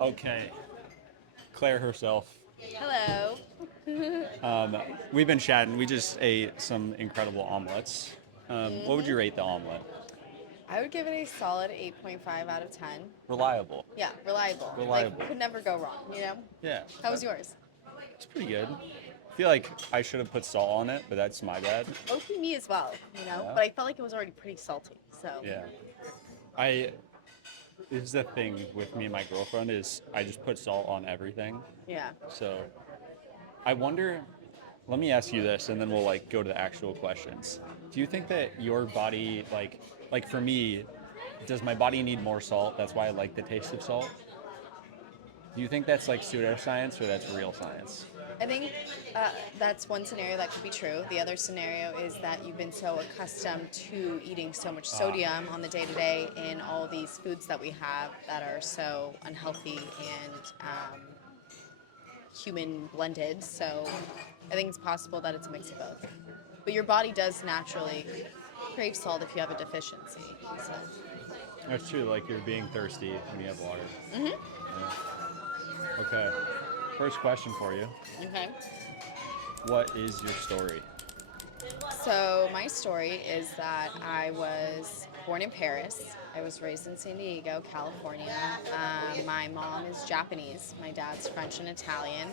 Okay, Claire herself. Hello. Um, we've been chatting. We just ate some incredible omelets. What would you rate the omelet? I would give it a solid 8.5 out of 10. Reliable. Yeah, reliable. Reliable. Like, could never go wrong, you know? Yeah, How was yours? it's pretty good. I feel like I should have put salt on it, but that's my bad. Okay, me as well, you know? Yeah. But I felt like it was already pretty salty, so. Yeah. I This is the thing with me and my girlfriend is I just put salt on everything. Yeah. So I wonder. Let me ask you this, and then we'll like go to the actual questions. Do you think that your body, like for me, does my body need more salt? That's why I like the taste of salt. Do you think that's like pseudoscience or that's real science? I think that's one scenario that could be true. The other scenario is that you've been so accustomed to eating so much Ah, sodium on the day to day in all these foods that we have that are so unhealthy and human blended. So I think it's possible that it's a mix of both. But your body does naturally crave salt if you have a deficiency. So. that's true. Like you're being thirsty when you have water. Hmm. Yeah. Okay. First question for you. Okay. What is your story? So my story is that I was born in Paris. I was raised in San Diego, California. My mom is Japanese. My dad's French and Italian.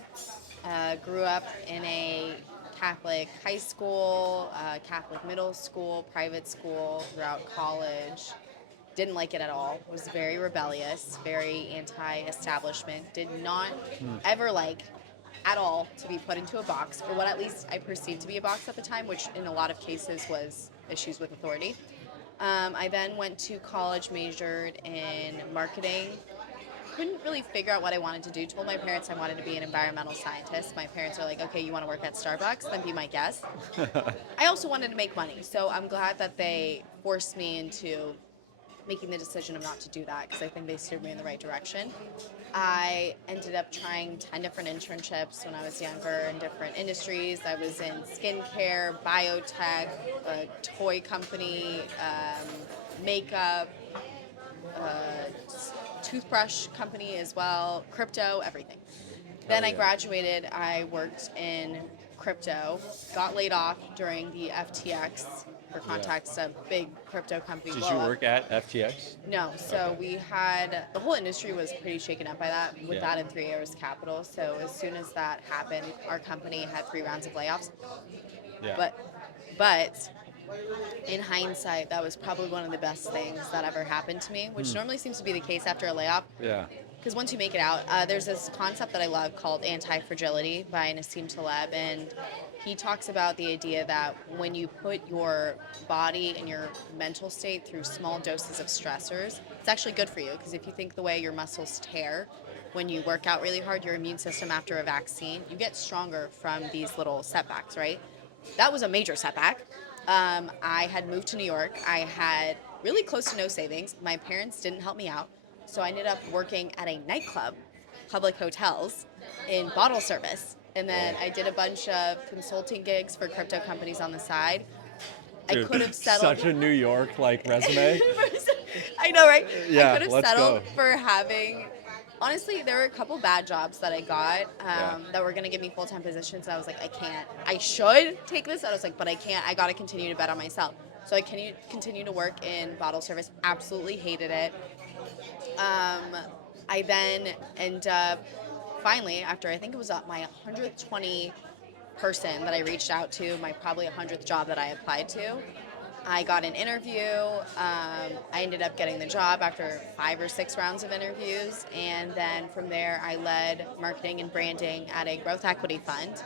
Grew up in a Catholic high school, Catholic middle school, private school, throughout college. Didn't like it at all. Was very rebellious, very anti-establishment. Did not ever like at all to be put into a box, or what at least I perceived to be a box at the time, which in a lot of cases was issues with authority. I then went to college, majored in marketing. Couldn't really figure out what I wanted to do. Told my parents I wanted to be an environmental scientist. My parents are like, okay, you want to work at Starbucks? Then be my guest. I also wanted to make money, so I'm glad that they forced me into making the decision of not to do that because I think they steered me in the right direction. I ended up trying 10 different internships when I was younger in different industries. I was in skincare, biotech, a toy company, makeup, toothbrush company as well, crypto, everything. Hell Then I yeah. graduated, I worked in crypto, got laid off during the FTX. For Yeah. context, a big crypto company Did blow you up. work at FTX? No, so Okay. we had the whole industry was pretty shaken up by that. With Yeah. that in 3 years capital, so as soon as that happened, our company had 3 rounds of layoffs. Yeah. But but in hindsight, that was probably one of the best things that ever happened to me, which Hmm. normally seems to be the case after a layoff. Yeah. Because once you make it out, there's this concept that I love called anti-fragility by Nassim Taleb, and he talks about the idea that when you put your body and your mental state through small doses of stressors, it's actually good for you. Because if you think the way your muscles tear when you work out really hard, your immune system after a vaccine, you get stronger from these little setbacks, right? That was a major setback. I had moved to New York. I had really close to no savings. My parents didn't help me out. So I ended up working at a nightclub, public hotels, in bottle service. And then Whoa. I did a bunch of consulting gigs for crypto companies on the side. I Dude, could have settled. such a New York like resume. I know, right? I Yeah, could have let's settled go. for having. Honestly, there were a couple bad jobs that I got Yeah. that were going to give me full time positions. I was like, I can't. I should take this. I was like, but I can't. I got to continue to bet on myself. So I continue to work in bottle service. Absolutely hated it. I then end up finally, after I think it was my 120 person that I reached out to, my probably 100th job that I applied to. I got an interview. I ended up getting the job after 5 or 6 rounds of interviews. And then from there, I led marketing and branding at a growth equity fund.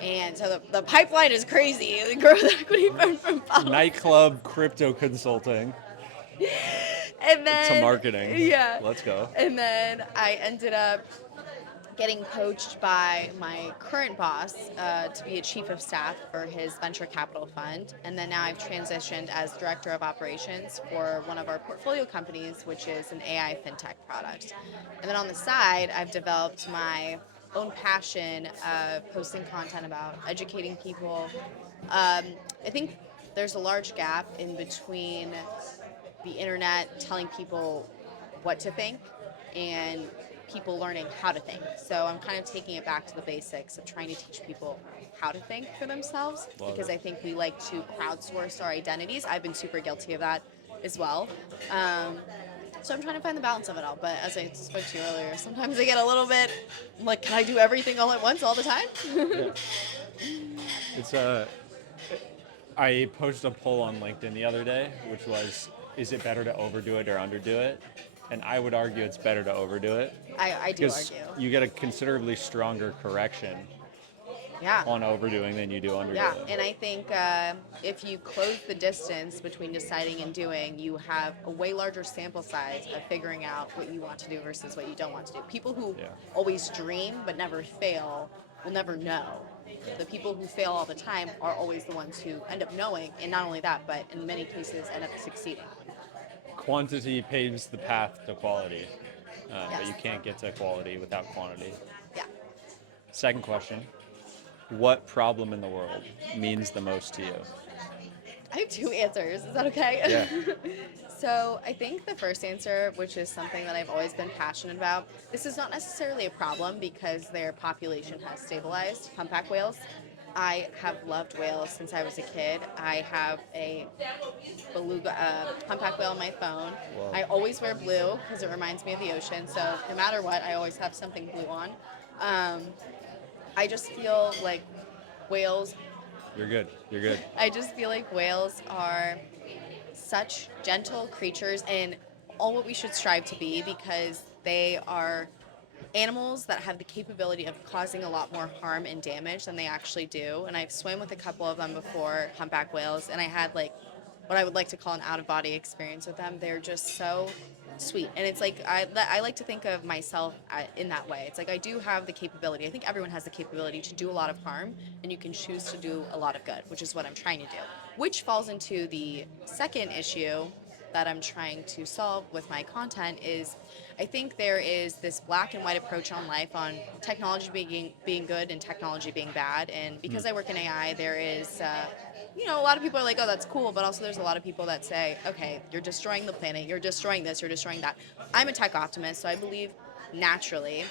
And so the pipeline is crazy. The growth equity fund from bottles. Nightclub crypto consulting And to then, marketing. yeah. Let's go. And then I ended up getting poached by my current boss to be a chief of staff for his venture capital fund. And then now I've transitioned as director of operations for one of our portfolio companies, which is an AI fintech product. And then on the side, I've developed my own passion of posting content about educating people. I think there's a large gap in between the internet telling people what to think and people learning how to think. So I'm kind of taking it back to the basics of trying to teach people how to think for themselves, Love because it. I think we like to crowdsource our identities. I've been super guilty of that as well. Um, so I'm trying to find the balance of it all. But as I spoke to you earlier, sometimes I get a little bit like, can I do everything all at once all the time? Yeah. It's I posted a poll on LinkedIn the other day, which was, is it better to overdo it or underdo it? And I would argue it's better to overdo it I do because argue. you get a considerably stronger correction Yeah. on overdoing than you do Yeah, underdoing. and I think if you close the distance between deciding and doing, you have a way larger sample size of figuring out what you want to do versus what you don't want to do. People who Yeah. always dream but never fail will never know. The people who fail all the time are always the ones who end up knowing, and not only that, but in many cases end up succeeding. Quantity paves the path to quality, but you Yes. can't get to quality without quantity. Yeah. Second question, what problem in the world means the most to you? I have two answers. Is that okay? Yeah. So I think the first answer, which is something that I've always been passionate about, this is not necessarily a problem because their population has stabilized, humpback whales. I have loved whales since I was a kid. I have a beluga, humpback whale on my phone. Well, I always wear blue because it reminds me of the ocean. So no matter what, I always have something blue on. Um, I just feel like whales. you're good. You're good. I just feel like whales are such gentle creatures and all what we should strive to be, because they are animals that have the capability of causing a lot more harm and damage than they actually do. And I've swam with a couple of them before, humpback whales, and I had like what I would like to call an out of body experience with them. They're just so sweet. And it's like I like to think of myself in that way. It's like I do have the capability. I think everyone has the capability to do a lot of harm, and you can choose to do a lot of good, which is what I'm trying to do. Which falls into the second issue that I'm trying to solve with my content is I think there is this black and white approach on life on technology being good and technology being bad. And because I work in AI, there is a lot of people are like, oh, that's cool, but also there's a lot of people that say, okay, you're destroying the planet, you're destroying this, you're destroying that. I'm a tech optimist, so I believe naturally,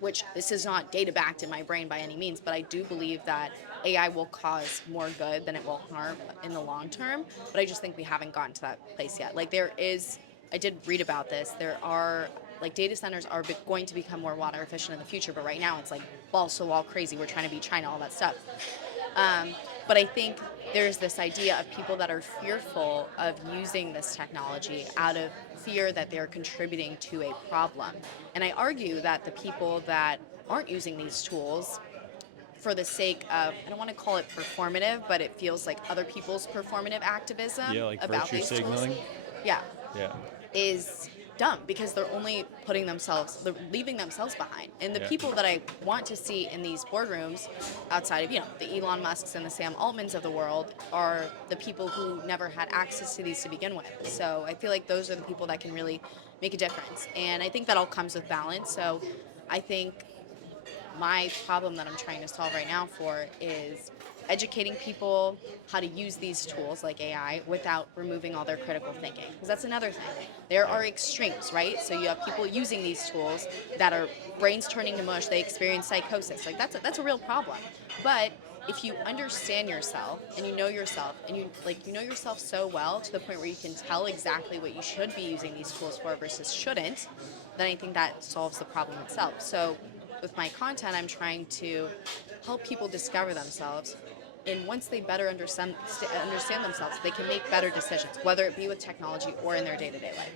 which this is not data backed in my brain by any means, but I do believe that AI will cause more good than it will harm in the long term. But I just think we haven't gotten to that place yet. Like I did read about this. There are like data centers are going to become more water efficient in the future, but right now it's like balls to the wall crazy. We're trying to be China, all that stuff. But I think there's this idea of people that are fearful of using this technology out of fear that they're contributing to a problem. And I argue that the people that aren't using these tools for the sake of, I don't want to call it performative, but it feels like other people's performative activism Yeah, like about virtue these tools. signaling. Yeah, Yeah. is dumb because they're leaving themselves behind. And the Yeah. people that I want to see in these boardrooms, outside of the Elon Musks and the Sam Altmans of the world, are the people who never had access to these to begin with. So I feel like those are the people that can really make a difference. And I think that all comes with balance. So I think my problem that I'm trying to solve right now for is educating people how to use these tools like AI without removing all their critical thinking. Because that's another thing. There Yeah. are extremes, right? So you have people using these tools that are brains turning to mush, they experience psychosis. Like that's a real problem. But if you understand yourself and you know yourself and you know yourself so well to the point where you can tell exactly what you should be using these tools for versus shouldn't, then I think that solves the problem itself. So with my content, I'm trying to help people discover themselves. And once they better understand themselves, they can make better decisions, whether it be with technology or in their day-to-day life.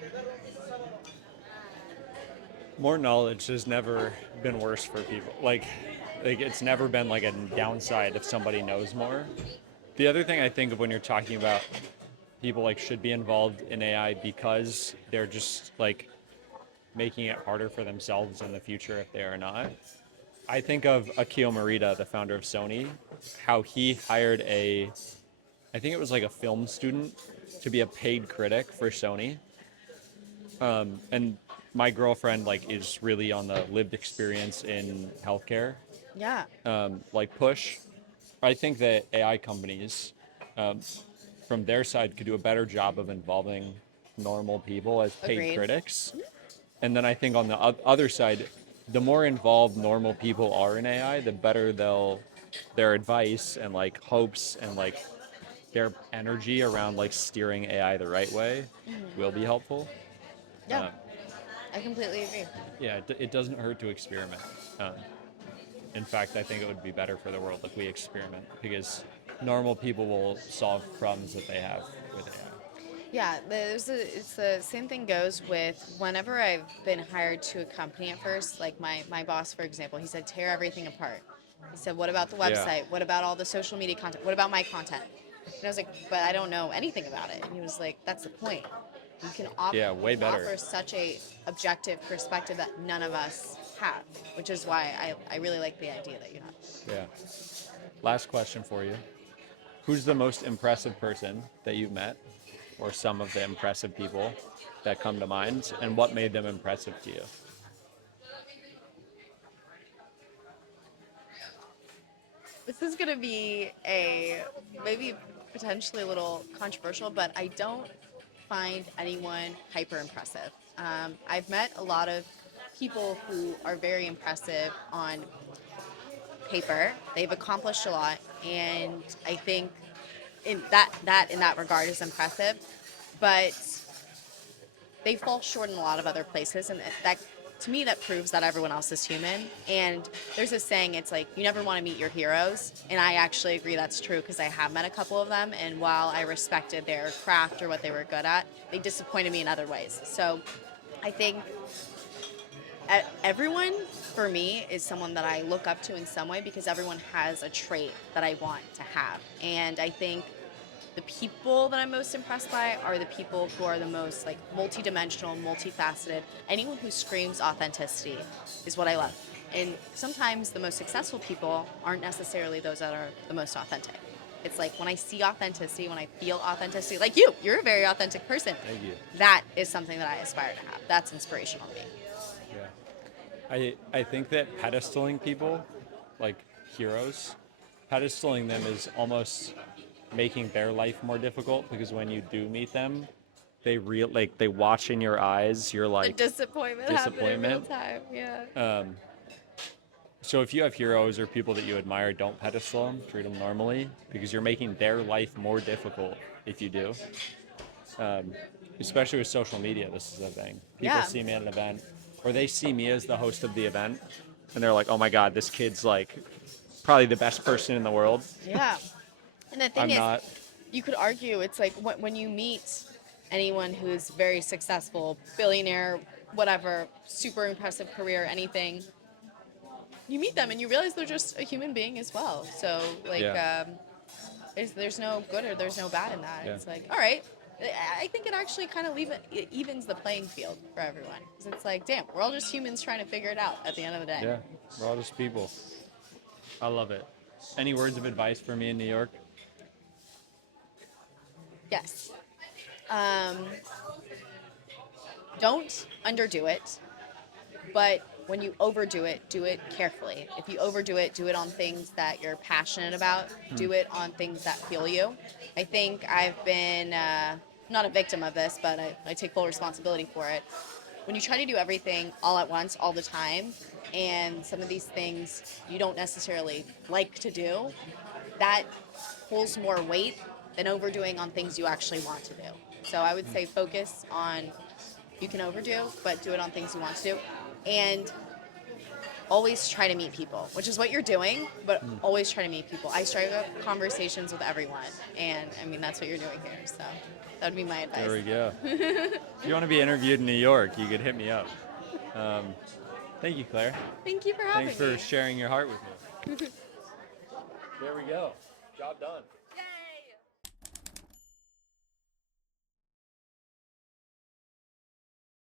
More knowledge has never been worse for people. Like it's never been like a downside if somebody knows more. The other thing I think of when you're talking about people like should be involved in AI because they're just like making it harder for themselves in the future if they are not. I think of Akio Morita, the founder of Sony, how he hired I think it was like a film student to be a paid critic for Sony. And my girlfriend like is really on the lived experience in healthcare, Yeah, like push. I think that AI companies, um, from their side, could do a better job of involving normal people as paid agreed. critics. And then I think on the other side, the more involved normal people are in AI, the better their advice and like hopes and like their energy around like steering AI the right way will be helpful. Yeah, Um, I completely agree. yeah, it doesn't hurt to experiment. Um, in fact, I think it would be better for the world if we experiment because normal people will solve problems that they have with AI. Yeah, it's the same thing goes with whenever I've been hired to a company at first, like my boss, for example, he said, tear everything apart. He said, what about the Yeah, website? What about all the social media content? What about my content? And I was like, but I don't know anything about it. And he was like, that's the point. yeah, You way can better. offer such a objective perspective that none of us have, which is why I really like the idea that you have. Yeah. Last question for you. Who's the most impressive person that you've met, or some of the impressive people that come to mind, and what made them impressive to you? This is gonna be a maybe potentially a little controversial, but I don't find anyone hyper impressive. I've met a lot of people who are very impressive on paper. They've accomplished a lot, and I think in that regard is impressive. But they fall short in a lot of other places, and that to me that proves that everyone else is human. And there's a saying, it's like you never want to meet your heroes, and I actually agree that's true because I have met a couple of them, and while I respected their craft or what they were good at, they disappointed me in other ways. So I think everyone for me is someone that I look up to in some way because everyone has a trait that I want to have. And I think the people that I'm most impressed by are the people who are the most like multidimensional, multifaceted. Anyone who screams authenticity is what I love. And sometimes the most successful people aren't necessarily those that are the most authentic. It's like when I see authenticity, when I feel authenticity, like you're a very authentic person. Thank you. That is something that I aspire to have. That's inspirational to me. Yeah. I think that pedestaling people, like heroes, pedestaling them is almost making their life more difficult because when you do meet them, they watch in your eyes your The like disappointment happened in real disappointment. time. Yeah. So if you have heroes or people that you admire, don't pedestal them. Treat them normally because you're making their life more difficult if you do. Especially with social media, this is the thing. People Yeah. see me at an event, or they see me as the host of the event, and they're like, "Oh my God, this kid's like probably the best person in the world." Yeah. And the thing I'm is, not. you could argue it's like when you meet anyone who's very successful, billionaire, whatever, super impressive career, anything, you meet them and you realize they're just a human being as well. So like, Yeah, there's no good or there's no bad in that. yeah, It's like, all right. I think it actually kind of it evens the playing field for everyone because it's like, damn, we're all just humans trying to figure it out at the end of the day. yeah. We're all just people. I love it. Any words of advice for me in New York? Yes. Um, don't underdo it. But when you overdo it, do it carefully. If you overdo it, do it on things that you're passionate about. Do it on things that fuel you. I think I've been not a victim of this, but I take full responsibility for it. When you try to do everything all at once, all the time, and some of these things you don't necessarily like to do, that pulls more weight than overdoing on things you actually want to do. So I would say focus on you can overdo, but do it on things you want to do. And always try to meet people, which is what you're doing, but always try to meet people. I strike up conversations with everyone, and I mean, that's what you're doing here. So that would be my There advice. we go. If you want to be interviewed in New York, you could hit me up. Thank you, Claire. Thank you for Thanks having for me. sharing your heart with me. There we go. Job done.